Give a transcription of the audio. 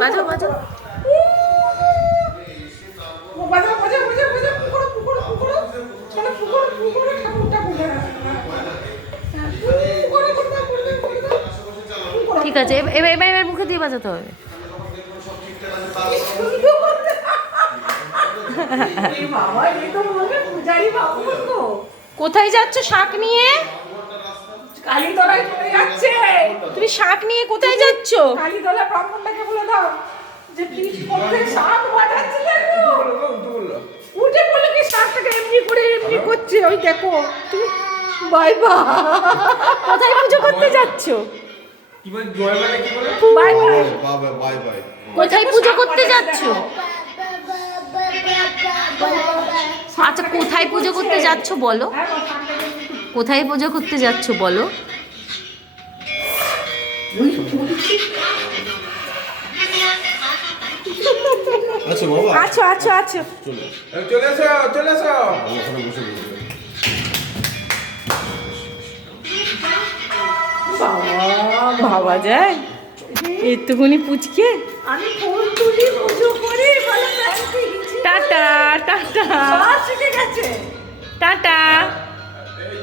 বাজাও বাজাও। ঠিক আছে, এবার এবার এবার মুখে দিয়ে বাজাতে হবে। কোথায় যাচ্ছ শাক নিয়ে? কালীতলায় চলে যাচ্ছে। তুমি শাক নিয়ে কোথায় যাচ্ছ? কালীতলা ব্রাহ্মণটাকে বলে দাও যে প্লিজ করতে শাক বাজাচ্ছে। দেখো উঠে বলে কি শাকটাকে এমনি করে এমনি করছে, ওই দেখো তুমি। Bye bye. কোথায় পুজো করতে যাচ্ছ? কি বল জয় মানে কি বলে? Bye bye. বাবা বাই বাই। কোথায় পুজো করতে যাচ্ছ? আচ্ছা কোথায় পুজো করতে যাচ্ছ বলো? কোথায় পুজো করতে যাচ্ছ বলো? আচ্ছা বাবা আচ্ছা আচ্ছা আচ্ছা চলে এসো চলে এসো। ওখানে বসে বসে ভাবা যায় একটুখানি পুচকে। আমি ফোন তুলি পুজো করি বলে ব্যাংকে গেছি। টাটা টাটা সব শিখে গেছে। টাটা।